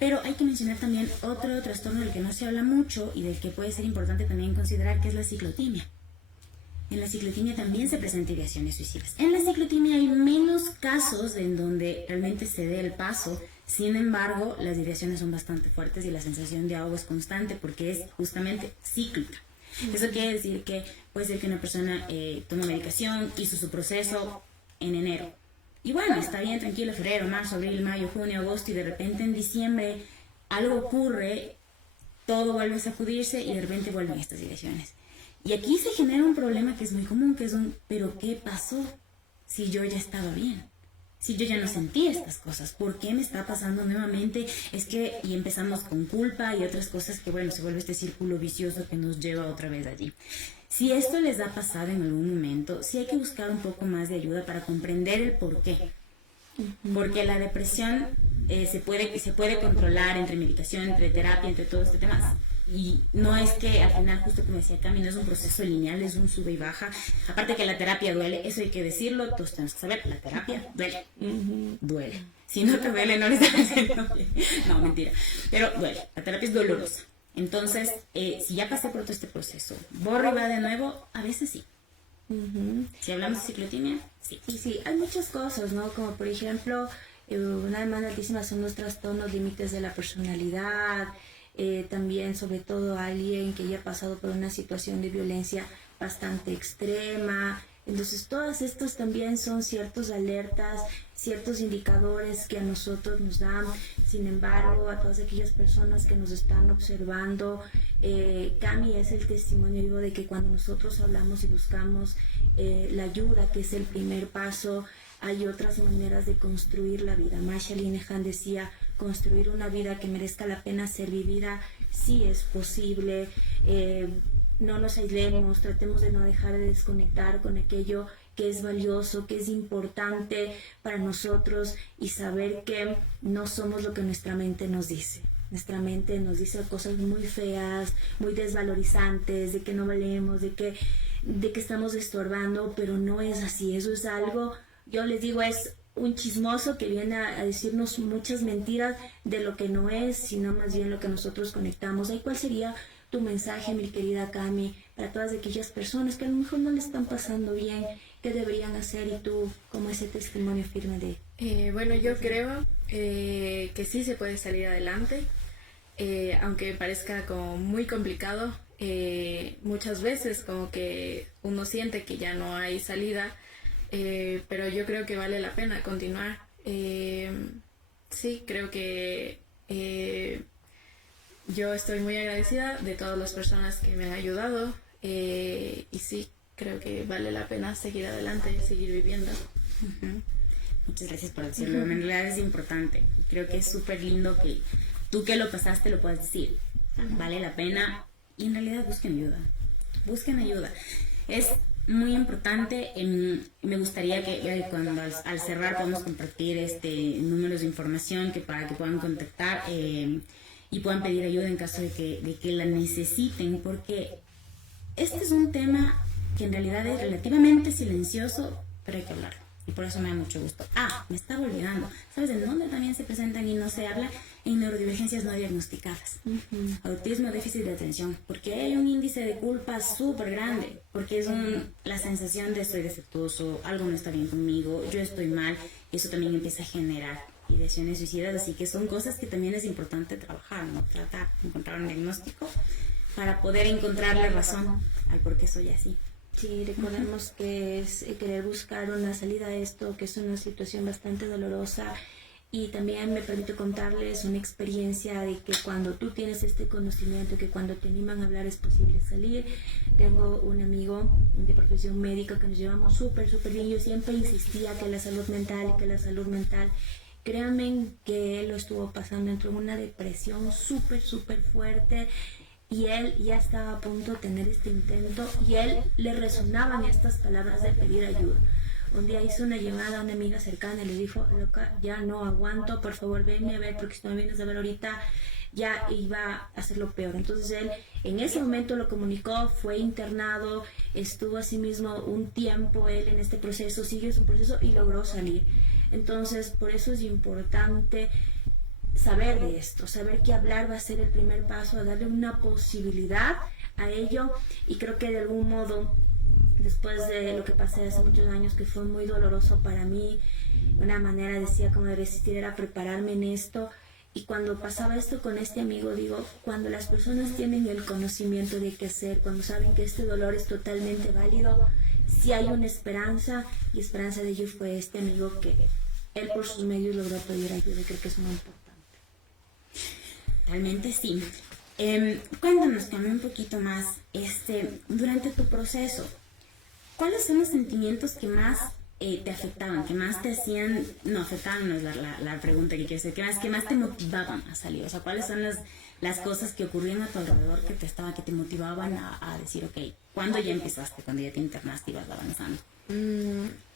pero hay que mencionar también otro trastorno del que no se habla mucho y del que puede ser importante también considerar, que es la ciclotimia. En la ciclotimia también se presentan ideaciones suicidas. En la ciclotimia hay menos casos en donde realmente se dé el paso. Sin embargo, las ideaciones son bastante fuertes y la sensación de ahogo es constante porque es justamente cíclica. Eso quiere decir que puede ser que una persona tome medicación, hizo su proceso en enero. Y bueno, está bien, tranquilo, febrero, marzo, abril, mayo, junio, agosto, y de repente en diciembre algo ocurre, todo vuelve a sacudirse y de repente vuelven estas ideaciones. Y aquí se genera un problema que es muy común, que es ¿pero qué pasó si yo ya estaba bien? Si yo ya no sentía estas cosas, ¿por qué me está pasando nuevamente? Y empezamos con culpa y otras cosas que, bueno, se vuelve este círculo vicioso que nos lleva otra vez allí. Si esto les ha pasado en algún momento, sí hay que buscar un poco más de ayuda para comprender el por qué. Porque la depresión se puede controlar entre medicación, entre terapia, entre todo este tema. Y no es que al final, justo como decía Cami, no es un proceso lineal, es un sube y baja. Aparte que la terapia duele, eso hay que decirlo, todos tenemos que saber, la terapia duele. Duele. Si no te duele, no le estás haciendo bien. No, mentira. Pero duele, la terapia es dolorosa. Entonces, si ya pasé por todo este proceso, borro y va de nuevo, a veces sí. Si hablamos de ciclotimia, sí. Sí, hay muchas cosas, ¿no? Como por ejemplo, una más altísima son los trastornos límites de la personalidad. También, sobre todo, alguien que ya ha pasado por una situación de violencia bastante extrema. Entonces, todas estas también son ciertas alertas, ciertos indicadores que a nosotros nos dan. Sin embargo, a todas aquellas personas que nos están observando, Cami es el testimonio vivo de que cuando nosotros hablamos y buscamos la ayuda, que es el primer paso, hay otras maneras de construir la vida. Marsha Linehan decía, construir una vida que merezca la pena ser vivida, sí es posible. No nos aislemos, tratemos de no dejar de desconectar con aquello que es valioso, que es importante para nosotros, y saber que no somos lo que nuestra mente nos dice. Nuestra mente nos dice cosas muy feas, muy desvalorizantes, de que no valemos, de que estamos estorbando, pero no es así. Eso es algo, yo les digo, es un chismoso que viene a decirnos muchas mentiras de lo que no es, sino más bien lo que nosotros conectamos. ¿Y cuál sería tu mensaje, mi querida Cami, para todas aquellas personas que a lo mejor no le están pasando bien, qué deberían hacer y tú como ese testimonio firme de... Bueno, yo creo que sí se puede salir adelante, aunque parezca como muy complicado. Muchas veces como que uno siente que ya no hay salida, pero yo creo que vale la pena continuar. Sí, creo que yo estoy muy agradecida de todas las personas que me han ayudado, y sí, creo que vale la pena seguir adelante, seguir viviendo. Muchas gracias por decirlo. En realidad es importante. Creo que es súper lindo que tú que lo pasaste lo puedas decir. Vale la pena. Y en realidad busquen ayuda. Busquen ayuda. Es muy importante. Me gustaría que cuando al cerrar podamos compartir números de información para que puedan contactar y puedan pedir ayuda en caso de que la necesiten, porque este es un tema que en realidad es relativamente silencioso, pero hay que hablarlo. Y por eso me da mucho gusto. Me estaba olvidando. ¿Sabes en dónde también se presentan y no se habla? En neurodivergencias no diagnosticadas. Autismo, déficit de atención. Porque hay un índice de culpa súper grande. Porque es la sensación de estoy defectuoso, algo no está bien conmigo, yo estoy mal. Y eso también empieza a generar ideaciones suicidas. Así que son cosas que también es importante trabajar, ¿no? Tratar de encontrar un diagnóstico para poder encontrarle razón al por qué soy así. Sí, recordemos que es querer buscar una salida a esto, que es una situación bastante dolorosa. Y también me permito contarles una experiencia de que cuando tú tienes este conocimiento, que cuando te animan a hablar es posible salir. Tengo un amigo de profesión médica que nos llevamos súper bien. Yo siempre insistía que la salud mental. Créanme que él lo estuvo pasando, entró en una depresión súper fuerte. Y él ya estaba a punto de tener este intento y él le resonaban estas palabras de pedir ayuda. Un día hizo una llamada a una amiga cercana y le dijo, loca, ya no aguanto, por favor venme a ver, porque si no me vienes a ver ahorita ya iba a hacerlo peor. Entonces él en ese momento lo comunicó, fue internado, estuvo así mismo un tiempo él en este proceso, sigue su proceso y logró salir. Entonces por eso es importante saber de esto, saber que hablar va a ser el primer paso a darle una posibilidad a ello. Y creo que de algún modo, después de lo que pasé hace muchos años, que fue muy doloroso para mí, una manera decía como de resistir era prepararme en esto. Y cuando pasaba esto con este amigo, digo, cuando las personas tienen el conocimiento de qué hacer, cuando saben que este dolor es totalmente válido, sí hay una esperanza, y esperanza de ello fue este amigo que él por sus medios logró pedir ayuda. Creo que es muy importante. Realmente sí. Cuéntanos, Cami, un poquito más, durante tu proceso, ¿cuáles son los sentimientos que más te afectaban, que más te hacían, no, afectaban no es la pregunta que quiero hacer, que más te motivaban a salir? O sea, ¿cuáles son las cosas que ocurrían a tu alrededor que te motivaban a decir, ok, ¿cuándo ya empezaste, cuando ya te internaste y vas avanzando?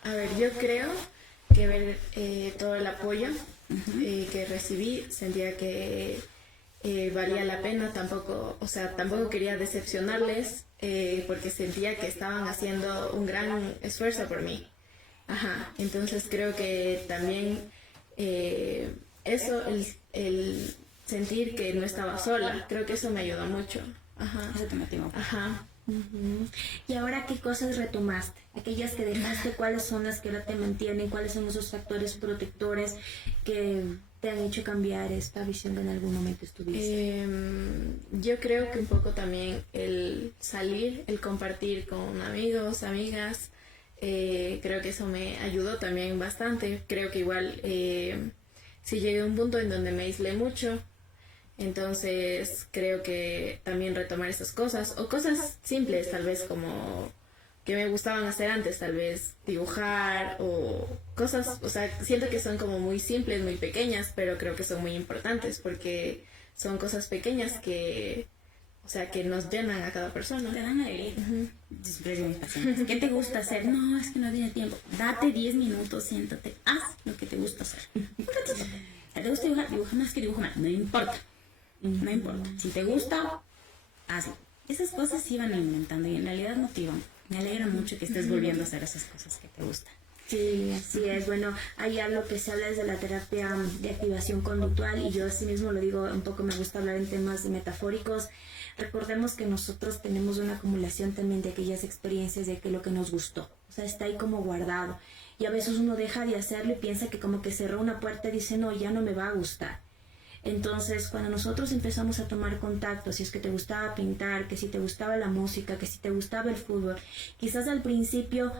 A ver, yo creo que ver todo el apoyo que recibí, sentía que valía la pena. Tampoco quería decepcionarles, porque sentía que estaban haciendo un gran esfuerzo por mí. Entonces creo que también eso, el sentir que no estaba sola, creo que eso me ayudó mucho. Eso te motivó. ¿Y ahora qué cosas retomaste? Aquellas que dejaste, ¿cuáles son las que ahora te mantienen? ¿Cuáles son esos factores protectores que te han hecho cambiar esta visión que en algún momento estuviste? Yo creo que un poco también el salir, el compartir con amigos, amigas, creo que eso me ayudó también bastante. Creo que igual sí llegué a un punto en donde me aislé mucho. Entonces creo que también retomar esas cosas, o cosas simples tal vez como que me gustaban hacer antes, tal vez dibujar o cosas, o sea, siento que son como muy simples, muy pequeñas, pero creo que son muy importantes porque son cosas pequeñas que, o sea, que nos llenan a cada persona. Te dan alegría. ¿Qué te gusta hacer? No, es que no tiene tiempo. Date 10 minutos, siéntate, haz lo que te gusta hacer. ¿Te gusta dibujar? Dibuja más que dibuja más, no importa. No importa. Si te gusta, hazlo. Esas cosas se iban alimentando y en realidad motivan. Me alegra mucho que estés volviendo a hacer esas cosas que te gustan. Sí, así es. Bueno, hay algo que se habla desde la terapia de activación conductual y yo así mismo lo digo un poco, me gusta hablar en temas metafóricos. Recordemos que nosotros tenemos una acumulación también de aquellas experiencias de que lo que nos gustó, o sea, está ahí como guardado. Y a veces uno deja de hacerlo y piensa que como que cerró una puerta y dice, no, ya no me va a gustar. Entonces, cuando nosotros empezamos a tomar contacto, si es que te gustaba pintar, que si te gustaba la música, que si te gustaba el fútbol, quizás al principio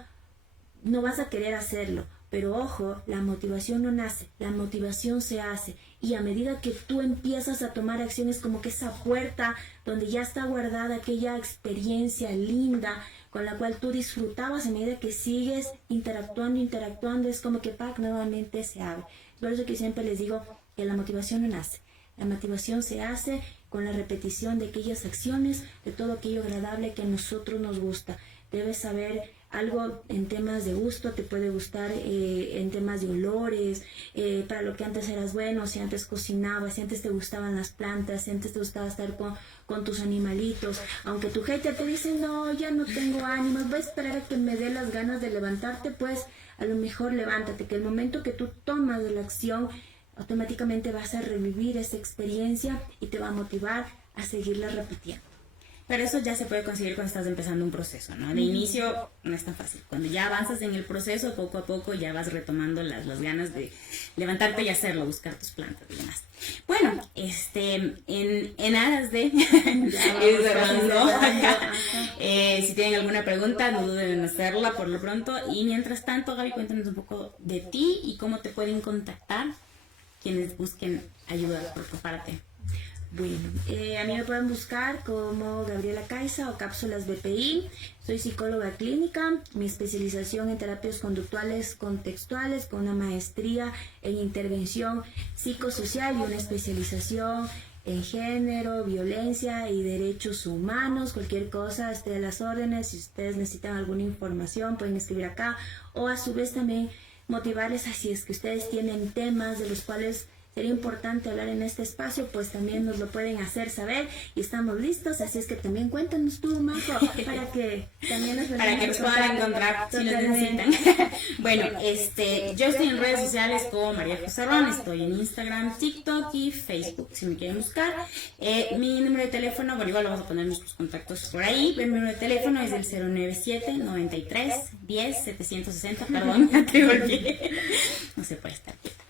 no vas a querer hacerlo, pero ojo, la motivación no nace, la motivación se hace. Y a medida que tú empiezas a tomar acciones, como que esa puerta donde ya está guardada aquella experiencia linda con la cual tú disfrutabas, a medida que sigues interactuando, es como que ¡pac! Nuevamente se abre. Por eso que siempre les digo que la motivación no nace. La motivación se hace con la repetición de aquellas acciones, de todo aquello agradable que a nosotros nos gusta. Debes saber algo en temas de gusto, te puede gustar en temas de olores, para lo que antes eras bueno, si antes cocinabas, si antes te gustaban las plantas, si antes te gustaba estar con tus animalitos. Aunque tu hater te dice, no, ya no tengo ánimos, voy a esperar a que me dé las ganas de levantarte, pues a lo mejor levántate, que el momento que tú tomas la acción, automáticamente vas a revivir esa experiencia y te va a motivar a seguirla repitiendo. Pero eso ya se puede conseguir cuando estás empezando un proceso, ¿no? De inicio no es tan fácil. Cuando ya avanzas en el proceso, poco a poco ya vas retomando las ganas de levantarte y hacerlo, buscar tus plantas y demás. Bueno, en aras de si tienen alguna pregunta, no duden en hacerla por lo pronto. Y mientras tanto, Gaby, cuéntanos un poco de ti y cómo te pueden contactar quienes busquen ayuda por tu parte. Bueno, a mí me pueden buscar como Gabriela Caiza o Cápsulas BPI. Soy psicóloga clínica, mi especialización en terapias conductuales contextuales con una maestría en intervención psicosocial y una especialización en género, violencia y derechos humanos. Cualquier cosa, estoy a las órdenes. Si ustedes necesitan alguna información, pueden escribir acá. O a su vez también motivarles, así es que ustedes tienen temas de los cuales sería importante hablar en este espacio, pues también nos lo pueden hacer saber y estamos listos, así es que también cuéntanos tú, Majo, para que también nos puedan encontrar si los necesitan. Bueno, yo estoy en redes sociales como María José Ron, estoy en Instagram, TikTok y Facebook, si me quieren buscar. Mi número de teléfono, bueno, igual vamos a poner nuestros contactos por ahí, mi número de teléfono es el 097-93-10-760, perdón, ya te olvidé, no se puede estar quieta.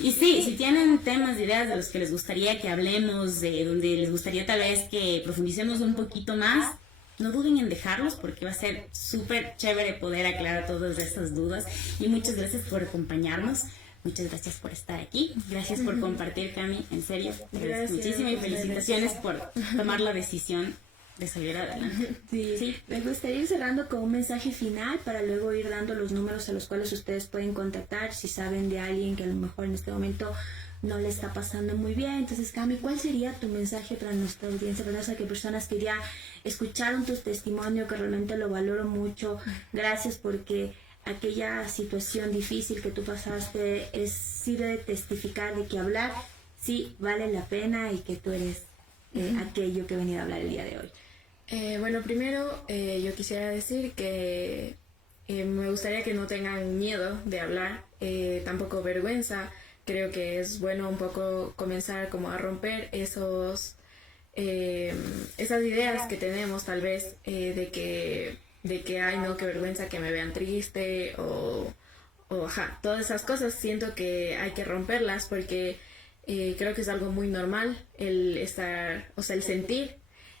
Y sí, si tienen temas, ideas de los que les gustaría que hablemos, de donde les gustaría tal vez que profundicemos un poquito más, no duden en dejarlos porque va a ser súper chévere poder aclarar todas esas dudas. Y muchas gracias por acompañarnos, muchas gracias por estar aquí, gracias por compartir, Cami, en serio, gracias muchísimo y felicitaciones por tomar la decisión de salir adelante. Sí. Me gustaría ir cerrando con un mensaje final para luego ir dando los números a los cuales ustedes pueden contactar si saben de alguien que a lo mejor en este momento no le está pasando muy bien. Entonces, Cami, ¿cuál sería tu mensaje para nuestra audiencia? Para que personas que ya escucharon tu testimonio, que realmente lo valoro mucho. Gracias porque aquella situación difícil que tú pasaste sirve de testificar de que hablar sí vale la pena y que tú eres aquello que he venido a hablar el día de hoy. Bueno, primero yo quisiera decir que me gustaría que no tengan miedo de hablar, tampoco vergüenza. Creo que es bueno un poco comenzar como a romper esas ideas que tenemos tal vez de que ay no, qué vergüenza que me vean triste o todas esas cosas. Siento que hay que romperlas porque creo que es algo muy normal el estar, o sea, el sentir.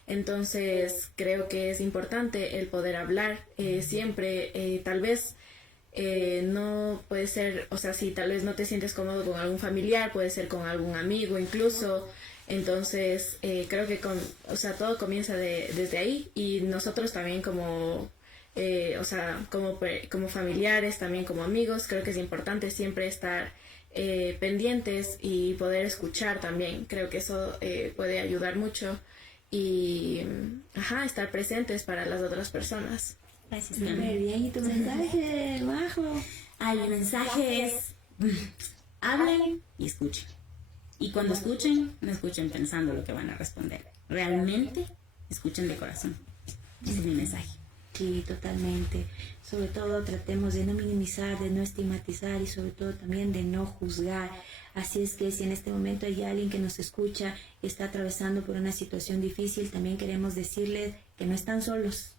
Entonces creo que es importante el poder hablar siempre. Tal vez no puede ser, o sea, si tal vez no te sientes cómodo con algún familiar, puede ser con algún amigo incluso. Entonces creo que todo comienza desde ahí, y nosotros también como familiares, también como amigos, creo que es importante siempre estar pendientes y poder escuchar también. Creo que eso puede ayudar mucho y estar presentes para las otras personas. Gracias. Muy bien. ¿Y tu mensaje, Majo? El mensaje es hablen y escuchen. Y cuando escuchen, no escuchen pensando lo que van a responder. Realmente escuchen de corazón. Ese es mi mensaje. Sí, totalmente. Sobre todo tratemos de no minimizar, de no estigmatizar y sobre todo también de no juzgar. Así es que si en este momento hay alguien que nos escucha y está atravesando por una situación difícil, también queremos decirles que no están solos,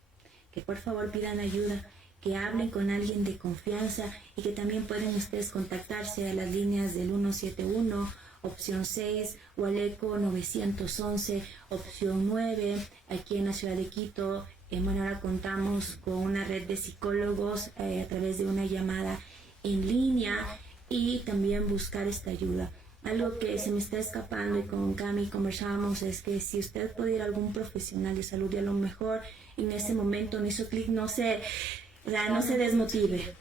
que por favor pidan ayuda, que hablen con alguien de confianza y que también pueden ustedes contactarse a las líneas del 171, opción 6, o al ECO 911, opción 9, aquí en la ciudad de Quito. Bueno, ahora contamos con una red de psicólogos a través de una llamada en línea y también buscar esta ayuda. Algo que se me está escapando y con Cami conversábamos es que si usted puede ir a algún profesional de salud y a lo mejor en ese momento no hizo clic, no se desmotive.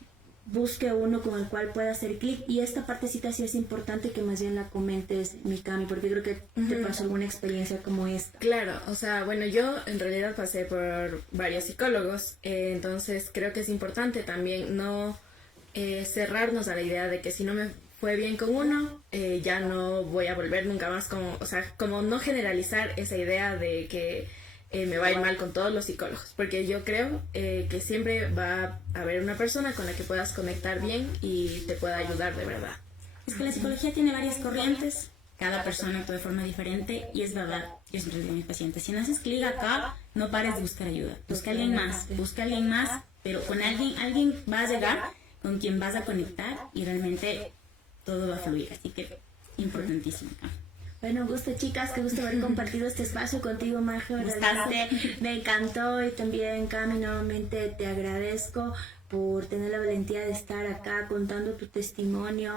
Busque uno con el cual pueda hacer clic y esta partecita sí es importante que más bien la comentes, mi Cami, porque creo que te pasó alguna experiencia como esta. Claro, o sea, bueno, yo en realidad pasé por varios psicólogos, entonces creo que es importante también no cerrarnos a la idea de que si no me fue bien con uno, ya no voy a volver nunca más, como no generalizar esa idea de que me va a ir mal con todos los psicólogos, porque yo creo que siempre va a haber una persona con la que puedas conectar bien y te pueda ayudar de verdad. Es que la psicología tiene varias corrientes, cada persona actúa de forma diferente y es verdad, yo siempre digo a mis pacientes, si no haces clic acá, no pares de buscar ayuda, busca a alguien más, pero con alguien va a llegar con quien vas a conectar y realmente todo va a fluir, así que importantísimo. Bueno, gusto chicas, qué gusto haber compartido este espacio contigo, Majo. Realmente me encantó y también Cami, nuevamente te agradezco por tener la valentía de estar acá contando tu testimonio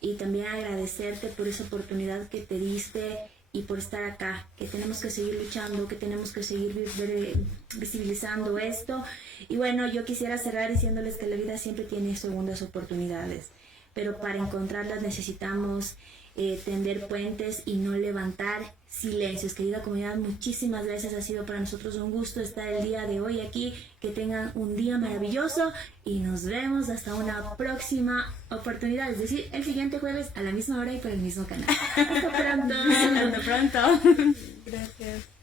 y también agradecerte por esa oportunidad que te diste y por estar acá, que tenemos que seguir luchando, que tenemos que seguir visibilizando esto. Y bueno, yo quisiera cerrar diciéndoles que la vida siempre tiene segundas oportunidades, pero para encontrarlas necesitamos tender puentes y no levantar silencios. Querida comunidad, muchísimas gracias, ha sido para nosotros un gusto estar el día de hoy aquí, que tengan un día maravilloso y nos vemos hasta una próxima oportunidad, es decir, el siguiente jueves a la misma hora y por el mismo canal. Hasta pronto. Hasta pronto. Gracias.